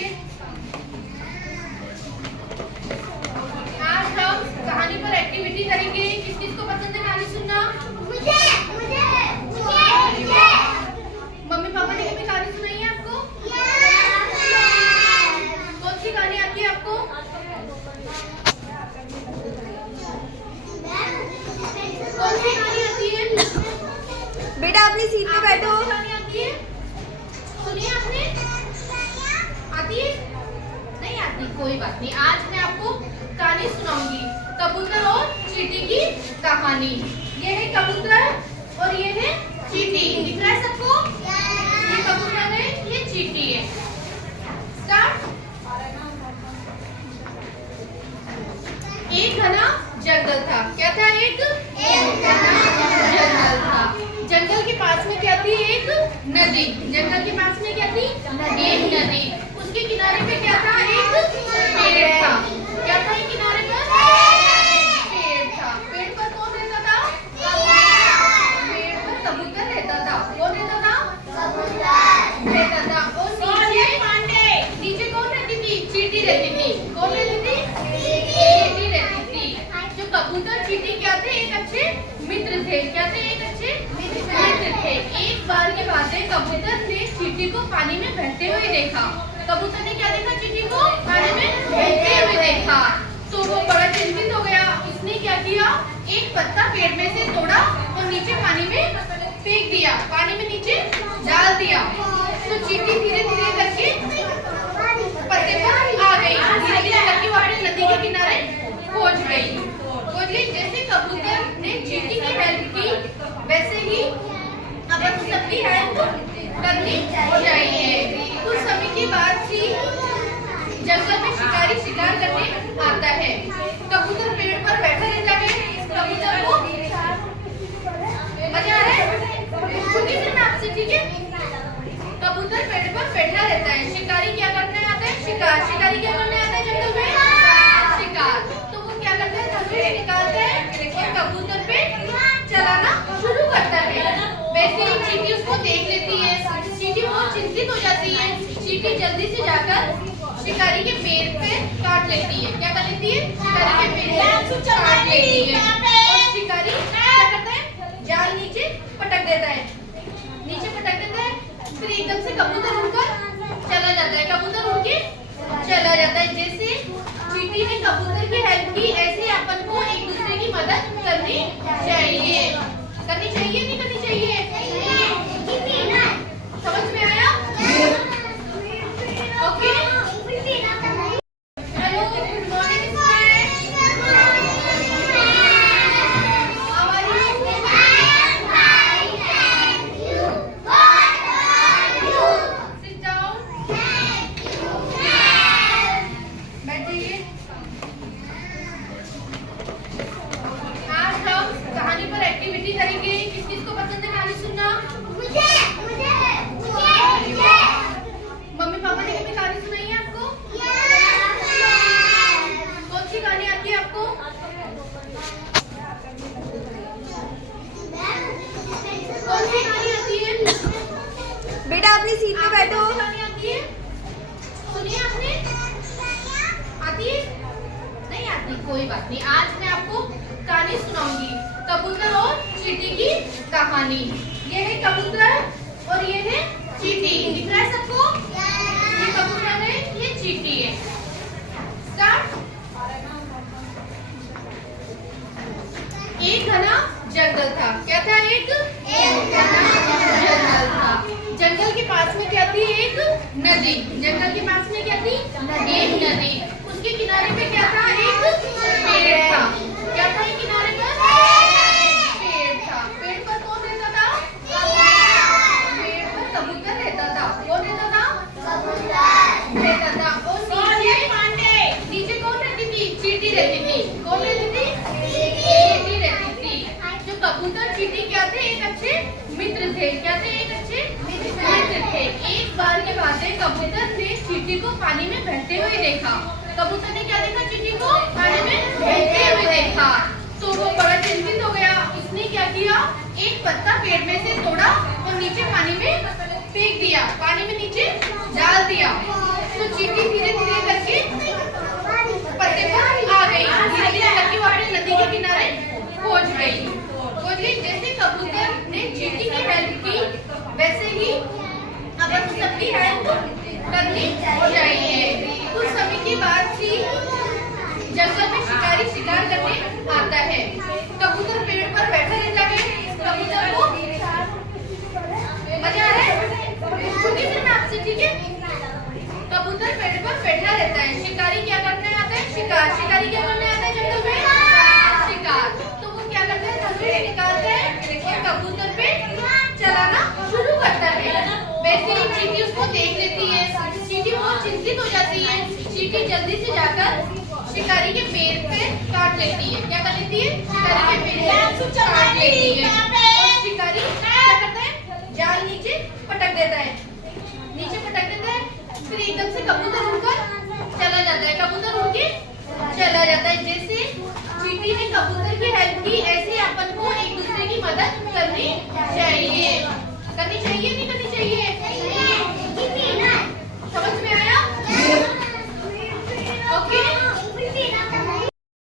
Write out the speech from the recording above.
बैठिए। आज हम कहानी पर एक्टिविटी करेंगे। किस किस को पसंद है कहानी सुनना? मुझे। मम्मी पापा ने कभी कहानी सुनाई है आपको? कौन सी कहानी आती है आपको? कौन सी कहानी आती है? बेटा अपनी सीट पे बैठो। कहानी आती है? सुनिए आपने? आती है? नहीं आती, कोई बात नहीं। आज मैं आपको कहानी सुनाऊंगी, कबूतर और चींटी की कहानी। ये है कबूतर और ये है चींटी। दिख रहा है सबको? ये कबूतर है, ये चींटी है। स्टार्ट। एक घना जंगल था। क्या था? एक घना जंगल था। जंगल के पास में क्या थी? एक नदी। जंगल के पास में क्या थी? एक नदी। उसके किनारे पे क्या था? एक पेड़ था। क्या था एक किनारे पर? पेड़ था। पेड़ पर कौन रहता था? पेड़ पर कबूतर रहता था। कौन रहता था? कबूतर रहता था। और नीचे कौन रहती थी? चींटी रहती थी। कौन रहती थी? चींटी रहती थी। जो कबूतर चींटी क्या थे? एक अच्छे मित्र थे। क्या थे? एक अच्छे मित्र थे। एक बार की बात है, कबूतर ने चींटी को पानी में बहते हुए देखा। कबूतर ने क्या देखा? चींटी को पानी में बहते हुए देखा तो वो बड़ा चिंतित हो गया। उसने क्या किया? एक पत्ता पेड़ में से तोड़ा और नीचे पानी में फेंक दिया। पानी में नीचे डाल दिया। तो चींटी धीरे धीरे करके पत्ते पर आ गई। धीरे धीरे करके वो अपने नदी के किनारे पहुंच गई। जैसे कबूतर ने चींटी की हेल्प की, वैसे ही अपन सबकी हेल्प करनी चाहिए। कुछ समय के बाद ही जंगल में शिकारी शिकार करने आता है। कबूतर पेड़ पर बैठा रहता है। कबूतर को मजा आ रहा है? सुनिए फिर मैं आपसे, ठीक है? कबूतर पेड़ पर बैठा रहता है। शिकारी क्या करने आता है? शिकार। शिकारी क्या करने आता है जंगल में? शिकार। तो वो क्या करता है? धनुष निकालता है और कबूतर पे चलाना शुरू करता है। वैसे ही चींटी उसको देख लेती है। चींटी बहुत चिंतित हो जाती है। चींटी जल्दी से जाकर शिकारी के पैर पे काट लेती है। क्या कर लेती है? शिकारी के पैर पे काट लेती है। और शिकारी क्या करता है? जाल नीचे पटक देता है। नीचे पटक देता है। फिर एकदम से कबूतर उड़कर चला जाता है। कबूतर उड़ के चला जाता है। जैसे चींटी ने कबूतर की हेल्प की, ऐसे अपन को एक दूसरे की मदद करनी चाहिए। करनी चाहिए नहीं करनी चाहिए? समझ में आया? Okay. Hello, good morning students. How are you? Sit down. बैठिए। आज हम कहानी पर एक्टिविटी करेंगे। किस किस को पसंद है कहानी सुनना? मम्मी पापा ने कभी कहानी सुनाई है आपको? कौन सी कहानी आती है आपको? कौन सी कहानी आती है? बेटा अपनी सीट पे बैठो। कौन सी कहानी आती है? सुनिए आपने? आती है? नहीं आती, कोई बात नहीं। आज मैं आपको कहानी सुनाऊंगी, कबूतर और चींटी की कहानी। ये है कबूतर और ये है चींटी। दिख रहा है सबको? ये कबूतर है, ये चींटी है। स्टार्ट। एक घना जंगल था। क्या था? एक घना जंगल था। जंगल के पास में क्या थी? एक नदी। जंगल के पास में क्या थी? एक नदी। उसके किनारे पे क्या था? एक पेड़ था। क्या था एक किनारे पर? पेड़ था। पेड़ पर कौन रहता था? पेड़ पर कबूतर रहता था। कौन रहता था? कबूतर रहता था। और नीचे कौन रहती थी? चींटी रहती थी। कौन रहती थी? चींटी रहती थी। जो कबूतर चींटी क्या थे? एक अच्छे मित्र थे। क्या थे? एक अच्छे मित्र थे। एक बार की बात है, कबूतर ने चींटी को पानी में बहते हुए देखा। कबूतर ने क्या देखा? चींटी को पानी में बहते हुए देखा तो वो बड़ा चिंतित हो गया। उसने क्या किया? एक पत्ता पेड़ में से तोड़ा और नीचे पानी में फेंक दिया। पानी में नीचे डाल दिया। तो चींटी रहता है। शिकारी क्या करने आता है? शिकार। शिकारी क्या करने आता है जंगल में? शिकार। तो वो क्या करता है? धनुष निकालता है और कबूतर पे चलाना शुरू करता है। वैसे ही चींटी उसको देख लेती है। चींटी बहुत चिंतित हो जाती है। चींटी जल्दी से जाकर शिकारी के पैर पे काट लेती है। क्या कर लेती है? शिकारी के पैर पे काट लेती है। और शिकारी क्या करता है? जाल नीचे पटक देता है। नीचे पटक देता है, फिर एकदम से कबूतर उड़कर चला जाता है। कबूतर उड़ के चला जाता है। जैसे चींटी ने कबूतर की हेल्प की, ऐसे अपन को एक दूसरे की मदद करनी चाहिए।